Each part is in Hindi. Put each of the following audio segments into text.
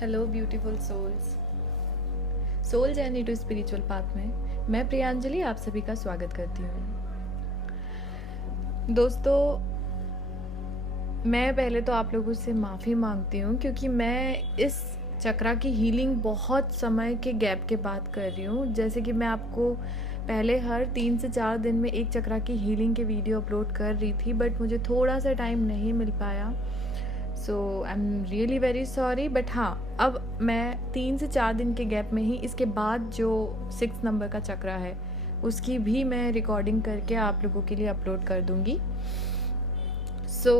Hello beautiful souls. Soul journey to spiritual path में मैं प्रियांजलि आप सभी का स्वागत करती हूँ। दोस्तों, मैं पहले तो आप लोगों से माफ़ी मांगती हूँ क्योंकि मैं इस चक्रा की हीलिंग बहुत समय के गैप के बाद कर रही हूँ। जैसे कि मैं आपको पहले हर 3 से 4 दिन में एक चक्रा की हीलिंग के वीडियो अपलोड कर रही थी, बट मुझे थोड़ा सा टाइम नहीं मिल पाया। So I am really very sorry. But हाँ, अब मैं 3 से 4 दिन के गैप में ही इसके बाद जो 6 नंबर का चक्रा है उसकी भी मैं रिकॉर्डिंग करके आप लोगों के लिए अपलोड कर दूँगी। सो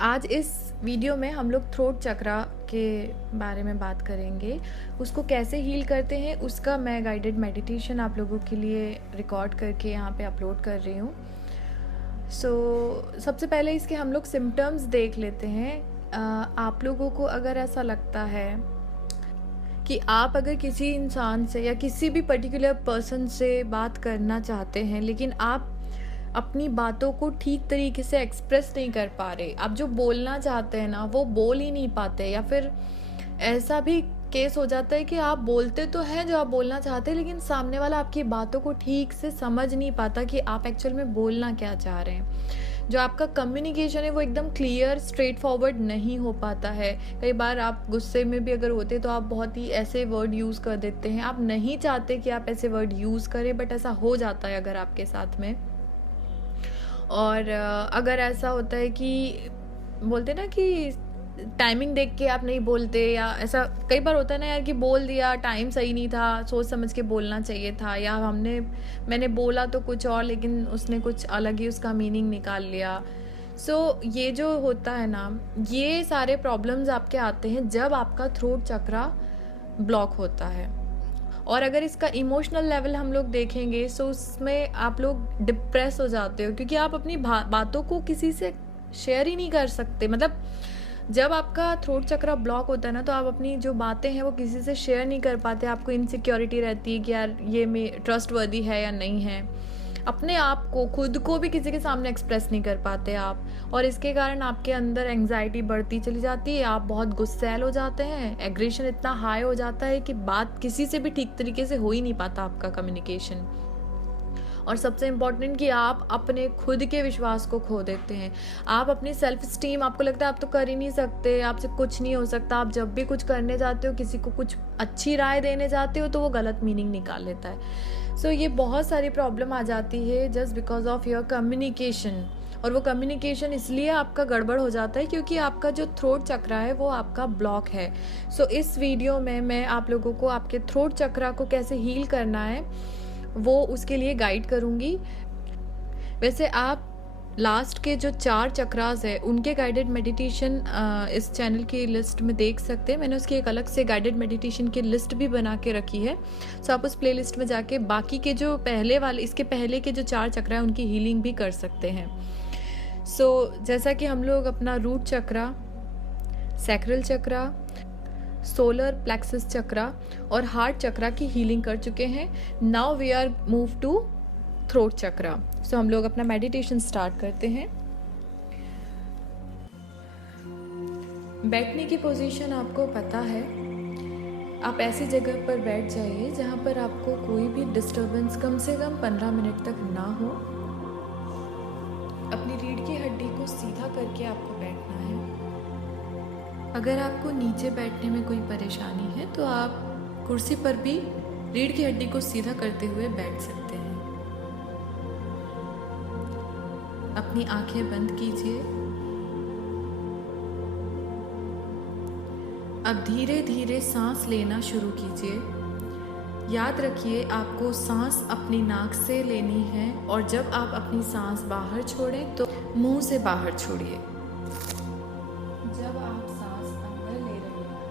आज इस वीडियो में हम लोग थ्रोट चक्रा के बारे में बात करेंगे। उसको कैसे हील करते हैं उसका मैं गाइडेड मेडिटेशन आप लोगों के लिए रिकॉर्ड करके यहाँ पे अपलोड कर रही हूँ। सबसे पहले इसके हम लोग सिम्टम्स देख लेते हैं। आप लोगों को अगर ऐसा लगता है कि आप अगर किसी इंसान से या किसी भी पर्टिकुलर पर्सन से बात करना चाहते हैं लेकिन आप अपनी बातों को ठीक तरीके से एक्सप्रेस नहीं कर पा रहे, आप जो बोलना चाहते हैं ना वो बोल ही नहीं पाते, या फिर ऐसा भी केस हो जाता है कि आप बोलते तो हैं जो आप बोलना चाहते हैं लेकिन सामने वाला आपकी बातों को ठीक से समझ नहीं पाता कि आप एक्चुअल में बोलना क्या चाह रहे हैं। जो आपका कम्युनिकेशन है वो एकदम क्लियर स्ट्रेट फॉरवर्ड नहीं हो पाता है। कई बार आप गुस्से में भी अगर होते तो आप बहुत ही ऐसे वर्ड यूज़ कर देते हैं, आप नहीं चाहते कि आप ऐसे वर्ड यूज़ करें बट ऐसा हो जाता है अगर आपके साथ में। और अगर ऐसा होता है कि बोलते ना कि टाइमिंग देख के आप नहीं बोलते, या ऐसा कई बार होता है ना यार कि बोल दिया, टाइम सही नहीं था, सोच समझ के बोलना चाहिए था, या मैंने बोला तो कुछ और लेकिन उसने कुछ अलग ही उसका मीनिंग निकाल लिया। ये जो होता है ना, ये सारे प्रॉब्लम्स आपके आते हैं जब आपका थ्रोट चक्रा ब्लॉक होता है। और अगर इसका इमोशनल लेवल हम लोग देखेंगे तो उसमें आप लोग डिप्रेस हो जाते हो क्योंकि आप अपनी बातों को किसी से शेयर ही नहीं कर सकते। मतलब जब आपका थ्रोट चक्रा ब्लॉक होता है ना तो आप अपनी जो बातें हैं वो किसी से शेयर नहीं कर पाते। आपको इनसिक्योरिटी रहती है कि यार ये मैं ट्रस्टवर्दी है या नहीं है। अपने आप को, खुद को भी किसी के सामने एक्सप्रेस नहीं कर पाते आप, और इसके कारण आपके अंदर एंग्जाइटी बढ़ती चली जाती है। आप बहुत गुस्सैल हो जाते हैं, एग्रेशन इतना हाई हो जाता है कि बात किसी से भी ठीक तरीके से हो ही नहीं पाता आपका कम्युनिकेशन। और सबसे इम्पॉर्टेंट कि आप अपने खुद के विश्वास को खो देते हैं। आप अपनी सेल्फ स्टीम, आपको लगता है आप तो कर ही नहीं सकते, आपसे कुछ नहीं हो सकता। आप जब भी कुछ करने जाते हो, किसी को कुछ अच्छी राय देने जाते हो तो वो गलत मीनिंग निकाल लेता है। ये बहुत सारी प्रॉब्लम आ जाती है just because of your communication. और वो कम्युनिकेशन इसलिए आपका गड़बड़ हो जाता है क्योंकि आपका जो थ्रोट चक्रा है वो आपका ब्लॉक है। इस वीडियो में मैं आप लोगों को आपके थ्रोट चक्रा को कैसे हील करना है वो उसके लिए गाइड करूँगी। वैसे आप लास्ट के जो 4 चक्रास है उनके गाइडेड मेडिटेशन इस चैनल की लिस्ट में देख सकते हैं। मैंने उसकी एक अलग से गाइडेड मेडिटेशन की लिस्ट भी बना के रखी है। आप उस प्लेलिस्ट में जाके बाकी के जो इसके पहले के जो 4 चक्रा है उनकी हीलिंग भी कर सकते हैं। जैसा कि हम लोग अपना root chakra, sacral chakra, solar plexus chakra और हार्ट चक्रा की हीलिंग कर चुके हैं। Now we are move to throat chakra. हम लोग अपना मेडिटेशन स्टार्ट करते हैं। बैठने की पोजीशन आपको पता है। आप ऐसी जगह पर बैठ जाइए जहाँ पर आपको कोई भी डिस्टर्बेंस कम से कम 15 मिनट तक ना हो। अपनी रीढ़ की हड्डी को सीधा करके आपको बैठना है। अगर आपको नीचे बैठने में कोई परेशानी है तो आप कुर्सी पर भी रीढ़ की हड्डी को सीधा करते हुए बैठ सकते हैं। अपनी आंखें बंद कीजिए। अब धीरे धीरे सांस लेना शुरू कीजिए। याद रखिए आपको सांस अपनी नाक से लेनी है और जब आप अपनी सांस बाहर छोड़ें तो मुंह से बाहर छोड़िए। जब आप सांस अंदर ले रहे हैं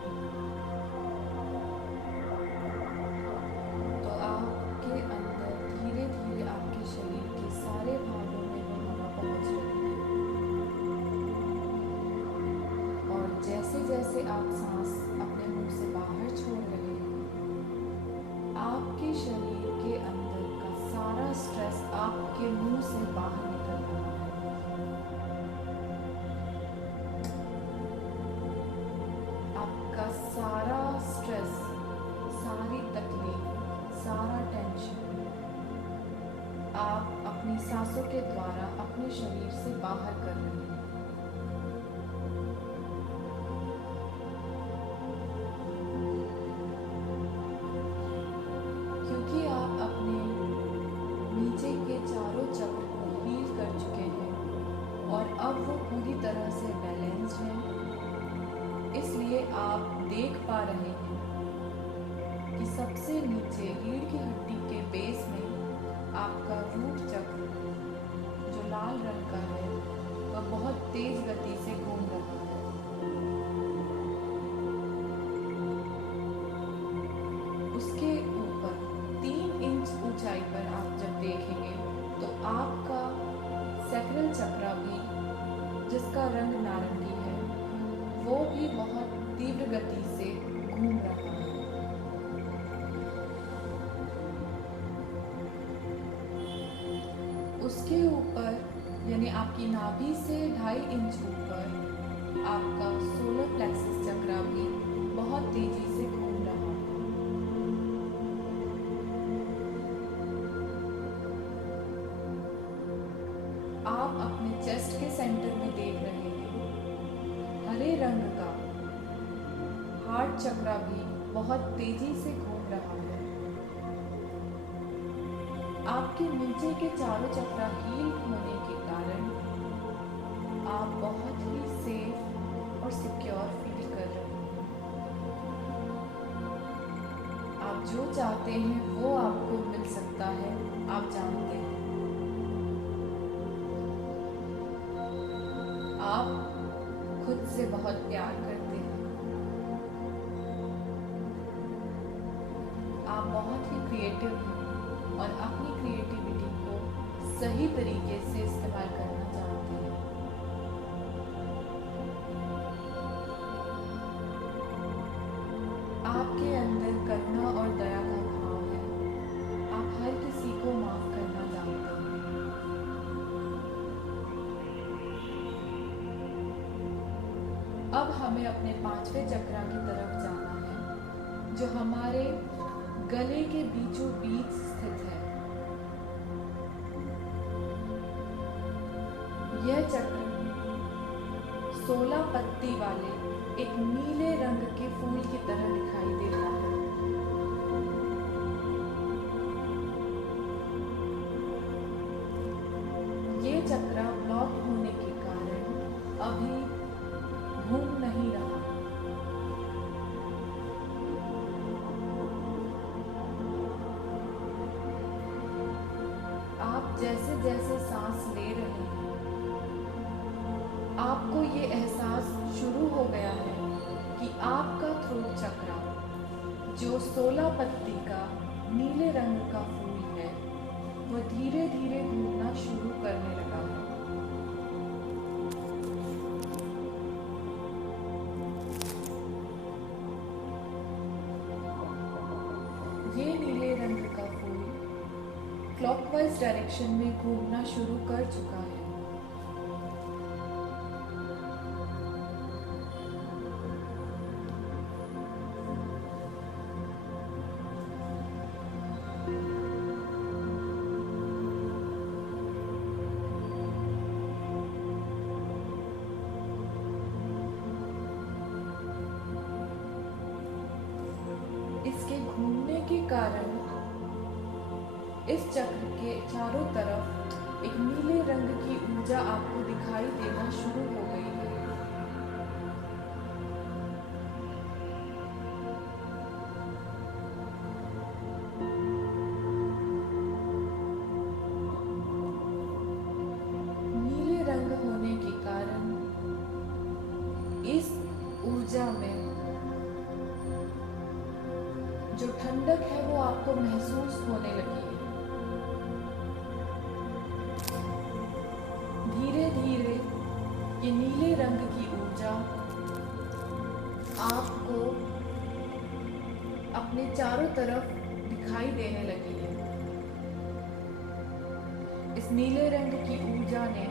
तो आपके अंदर धीरे धीरे आपके शरीर के सारे भागों में वो हवा पहुंच रही है। और जैसे जैसे आप सांस अपने मुंह से बाहर छोड़ रहे हैं, आपके शरीर के अंदर का सारा स्ट्रेस आपके मुंह से बाहर निकल रहा है। आपका के द्वारा अपने शरीर से बाहर कर रहे हैं। क्योंकि आप अपने नीचे के चारों चक्र को हील कर चुके हैं और अब वो पूरी तरह से बैलेंस्ड हैं, इसलिए आप देख पा रहे हैं कि सबसे नीचे रीढ़ की हड्डी के बेस में आपका रूट चक्र जो लाल रंग का है वह बहुत तेज गति से घूम रहा है। उसके ऊपर 3 इंच ऊंचाई पर आप जब देखेंगे तो आपका सैक्रल चक्र भी, जिसका रंग नारंगी है, वो भी बहुत तीव्र गति से घूम रहा है। उसके ऊपर यानी आपकी नाभि से 2.5 इंच ऊपर आपका सोलर प्लेक्सस चक्र भी बहुत तेजी से घूम रहा है। आप अपने चेस्ट के सेंटर में देख रहे हैं हरे रंग का हार्ट चक्र भी बहुत तेजी से घूम रहा है। आपके नीचे के चारों चक्र हील होने के कारण आप बहुत ही सेफ और सिक्योर फील कर रहे हैं। आप जो चाहते हैं वो आपको मिल सकता है, आप जानते हैं। आप खुद से बहुत प्यार करते हैं। आप बहुत ही क्रिएटिव हैं और अपनी क्रिएटिविटी को सही तरीके से इस्तेमाल करना जानते हैं। आपके अंदर करुणा और दया का भाव है। आप हर किसी को माफ करना जानते हैं। अब हमें अपने 5वें चक्र की तरफ जाना है, जो हमारे गले के बीचों बीच स्थित है। यह चक्र 16 पत्ती वाले एक नीले रंग के फूल की तरह दिखाई देता है। ये चक्र ब्लॉक होने के कारण अभी घूम नहीं रहा। आप जैसे जैसे सांस ले रहे हैं, आपको ये एहसास शुरू हो गया है कि आपका थ्रोट चक्र, जो 16 पत्ती का नीले रंग का फूल है, वह धीरे धीरे घूमना शुरू करने लगा है। ये नीले रंग का फूल क्लॉकवाइज डायरेक्शन में घूमना शुरू कर चुका है। इसके घूमने के कारण इस चक्र के चारों तरफ एक नीले रंग की ऊर्जा आपको दिखाई देना शुरू हो गई है। नीले रंग होने के कारण इस ऊर्जा में जो ठंडक है वो आपको महसूस होने लगी है। धीरे धीरे ये नीले रंग की ऊर्जा आपको अपने चारों तरफ दिखाई देने लगी है। इस नीले रंग की ऊर्जा ने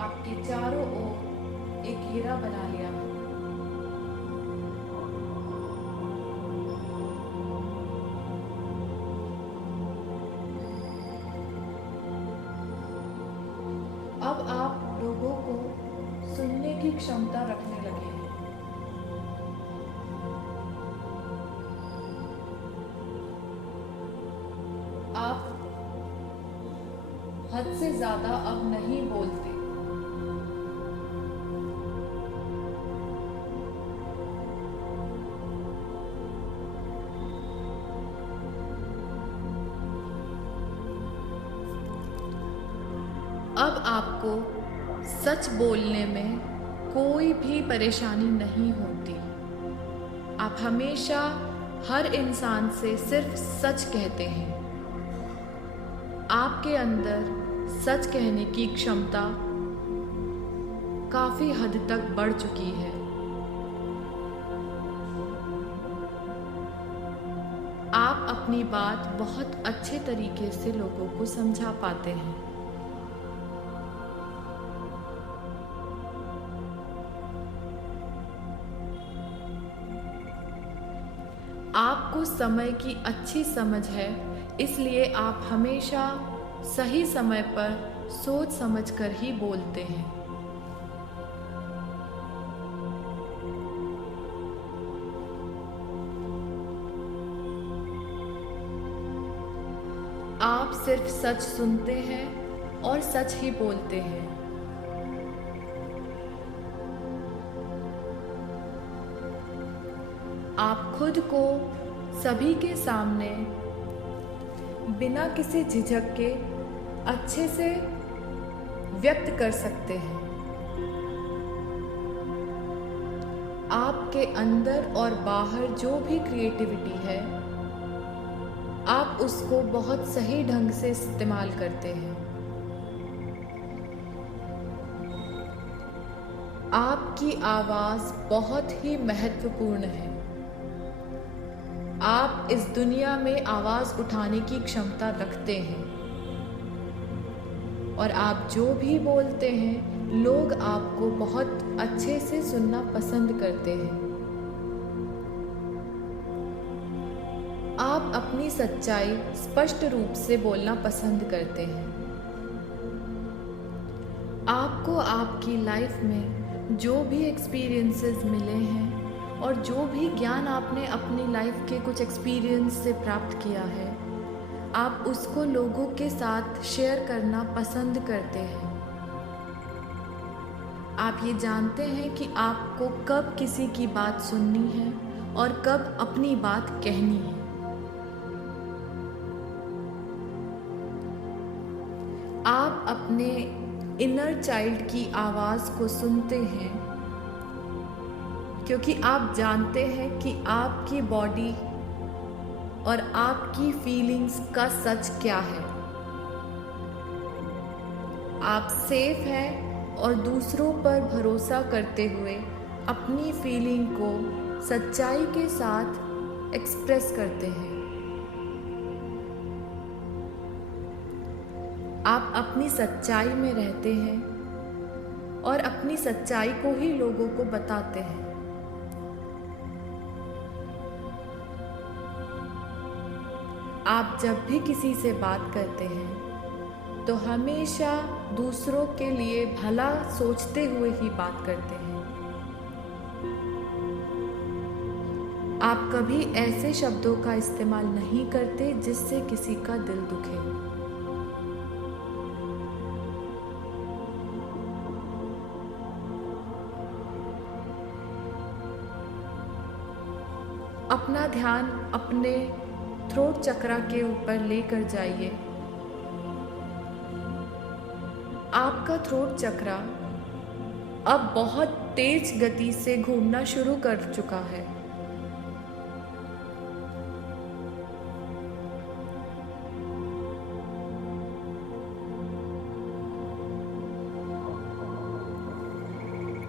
आपके चारों ओर एक घेरा बना लिया है। क्षमता रखने लगे हैं। आप हद से ज्यादा अब नहीं बोलते। अब आपको सच बोलने में कोई भी परेशानी नहीं होती। आप हमेशा हर इंसान से सिर्फ सच कहते हैं। आपके अंदर सच कहने की क्षमता काफी हद तक बढ़ चुकी है। आप अपनी बात बहुत अच्छे तरीके से लोगों को समझा पाते हैं। आपको समय की अच्छी समझ है, इसलिए आप हमेशा सही समय पर सोच समझकर ही बोलते हैं। आप सिर्फ सच सुनते हैं और सच ही बोलते हैं। आप खुद को सभी के सामने बिना किसी झिझक के अच्छे से व्यक्त कर सकते हैं। आपके अंदर और बाहर जो भी क्रिएटिविटी है, आप उसको बहुत सही ढंग से इस्तेमाल करते हैं। आपकी आवाज़ बहुत ही महत्वपूर्ण है। आप इस दुनिया में आवाज़ उठाने की क्षमता रखते हैं और आप जो भी बोलते हैं, लोग आपको बहुत अच्छे से सुनना पसंद करते हैं। आप अपनी सच्चाई स्पष्ट रूप से बोलना पसंद करते हैं। आपको आपकी लाइफ में जो भी एक्सपीरियंसेस मिले हैं और जो भी ज्ञान आपने अपनी लाइफ के कुछ एक्सपीरियंस से प्राप्त किया है, आप उसको लोगों के साथ शेयर करना पसंद करते हैं। आप ये जानते हैं कि आपको कब किसी की बात सुननी है और कब अपनी बात कहनी है। आप अपने इनर चाइल्ड की आवाज़ को सुनते हैं क्योंकि आप जानते हैं कि आपकी बॉडी और आपकी फीलिंग्स का सच क्या है। आप सेफ हैं और दूसरों पर भरोसा करते हुए अपनी फीलिंग को सच्चाई के साथ एक्सप्रेस करते हैं। आप अपनी सच्चाई में रहते हैं और अपनी सच्चाई को ही लोगों को बताते हैं। आप जब भी किसी से बात करते हैं तो हमेशा दूसरों के लिए भला सोचते हुए ही बात करते हैं। आप कभी ऐसे शब्दों का इस्तेमाल नहीं करते जिससे किसी का दिल दुखे। अपना ध्यान अपने थ्रोट चक्रा के ऊपर लेकर जाइए। आपका थ्रोट चक्रा अब बहुत तेज गति से घूमना शुरू कर चुका है।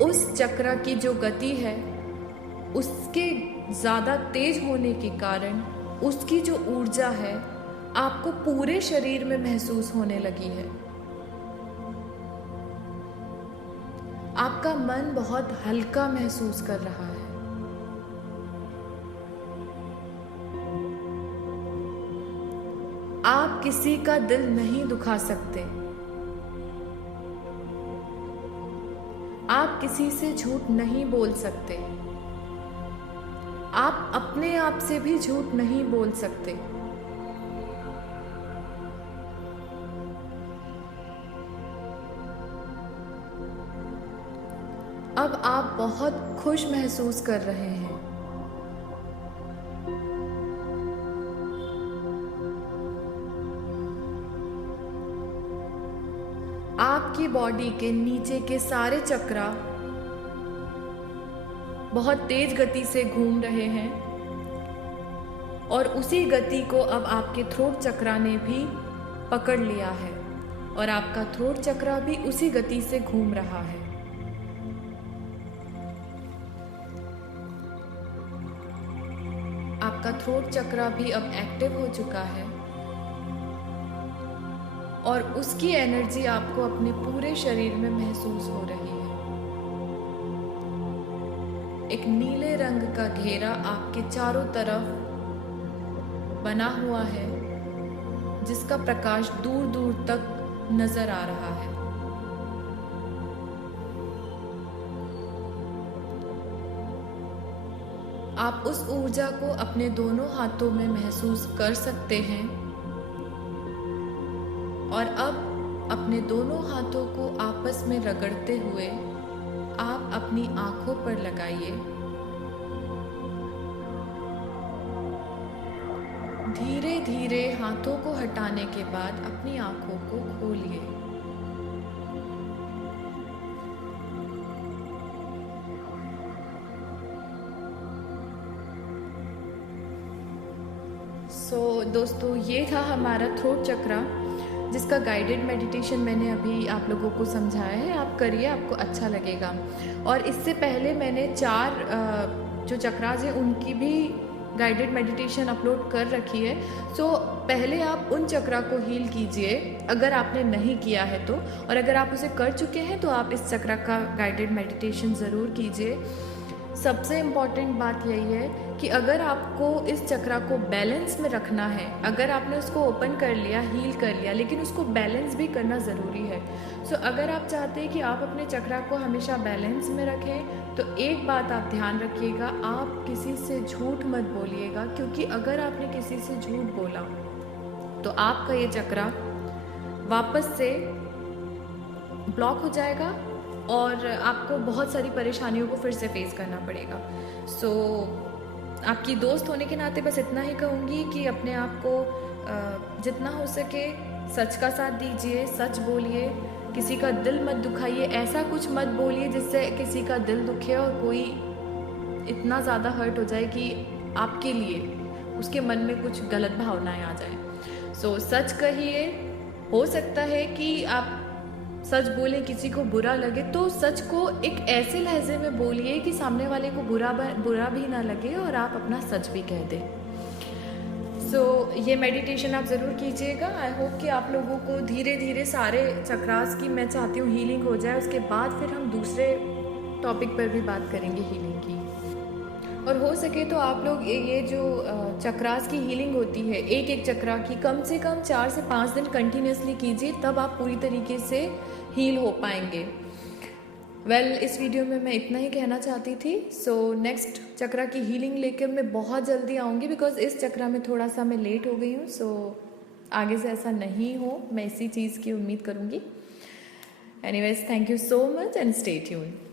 उस चक्र की जो गति है, उसके ज़्यादा तेज होने के कारण उसकी जो ऊर्जा है आपको पूरे शरीर में महसूस होने लगी है। आपका मन बहुत हल्का महसूस कर रहा है। आप किसी का दिल नहीं दुखा सकते। आप किसी से झूठ नहीं बोल सकते। आप अपने आप से भी झूठ नहीं बोल सकते। अब आप बहुत खुश महसूस कर रहे हैं। आपकी बॉडी के नीचे के सारे चक्रा बहुत तेज गति से घूम रहे हैं और उसी गति को अब आपके थ्रोट चक्रा ने भी पकड़ लिया है और आपका थ्रोट चक्रा भी उसी गति से घूम रहा है। आपका थ्रोट चक्रा भी अब एक्टिव हो चुका है और उसकी एनर्जी आपको अपने पूरे शरीर में महसूस हो रही है। एक नीले रंग का घेरा आपके चारों तरफ बना हुआ है जिसका प्रकाश दूर दूर तक नजर आ रहा है। आप उस ऊर्जा को अपने दोनों हाथों में महसूस कर सकते हैं और अब अपने दोनों हाथों को आपस में रगड़ते हुए आप अपनी आंखों पर लगाइए। धीरे धीरे हाथों को हटाने के बाद अपनी आंखों को खोलिए। दोस्तों, ये था हमारा थ्रोट चक्रा जिसका गाइडेड मेडिटेशन मैंने अभी आप लोगों को समझाया है। आप करिए, आपको अच्छा लगेगा। और इससे पहले मैंने 4 जो चक्रास हैं उनकी भी गाइडेड मेडिटेशन अपलोड कर रखी है। पहले आप उन चक्रा को हील कीजिए अगर आपने नहीं किया है तो, और अगर आप उसे कर चुके हैं तो आप इस चक्रा का गाइडेड मेडिटेशन ज़रूर कीजिए। सबसे इम्पॉर्टेंट बात यही है कि अगर आपको इस चक्रा को बैलेंस में रखना है, अगर आपने उसको ओपन कर लिया, हील कर लिया, लेकिन उसको बैलेंस भी करना ज़रूरी है। अगर आप चाहते हैं कि आप अपने चक्रा को हमेशा बैलेंस में रखें तो एक बात आप ध्यान रखिएगा, आप किसी से झूठ मत बोलिएगा, क्योंकि अगर आपने किसी से झूठ बोला तो आपका ये चक्रा वापस से ब्लॉक हो जाएगा और आपको बहुत सारी परेशानियों को फिर से फेस करना पड़ेगा। आपकी दोस्त होने के नाते बस इतना ही कहूँगी कि अपने आप को जितना हो सके सच का साथ दीजिए, सच बोलिए, किसी का दिल मत दुखाइए। ऐसा कुछ मत बोलिए जिससे किसी का दिल दुखे और कोई इतना ज़्यादा हर्ट हो जाए कि आपके लिए उसके मन में कुछ गलत भावनाएं आ जाएं। सच कहिए। हो सकता है कि आप सच बोले, किसी को बुरा लगे तो सच को एक ऐसे लहजे में बोलिए कि सामने वाले को बुरा भी ना लगे और आप अपना सच भी कह दें। ये मेडिटेशन आप ज़रूर कीजिएगा। आई होप कि आप लोगों को धीरे धीरे सारे चक्रास की मैं चाहती हूँ हीलिंग हो जाए। उसके बाद फिर हम दूसरे टॉपिक पर भी बात करेंगे हीलिंग की। और हो सके तो आप लोग ये जो चक्रास की हीलिंग होती है, एक एक चक्रा की कम से कम 4 से 5 दिन कंटिन्यूसली कीजिए, तब आप पूरी तरीके से हील हो पाएंगे। इस वीडियो में मैं इतना ही कहना चाहती थी। नेक्स्ट चक्रा की हीलिंग लेकर मैं बहुत जल्दी आऊँगी, बिकॉज इस चक्रा में थोड़ा सा मैं लेट हो गई हूँ। आगे से ऐसा नहीं हो, मैं इसी चीज़ की उम्मीद करूँगी। Anyways, thank you so much and stay tuned.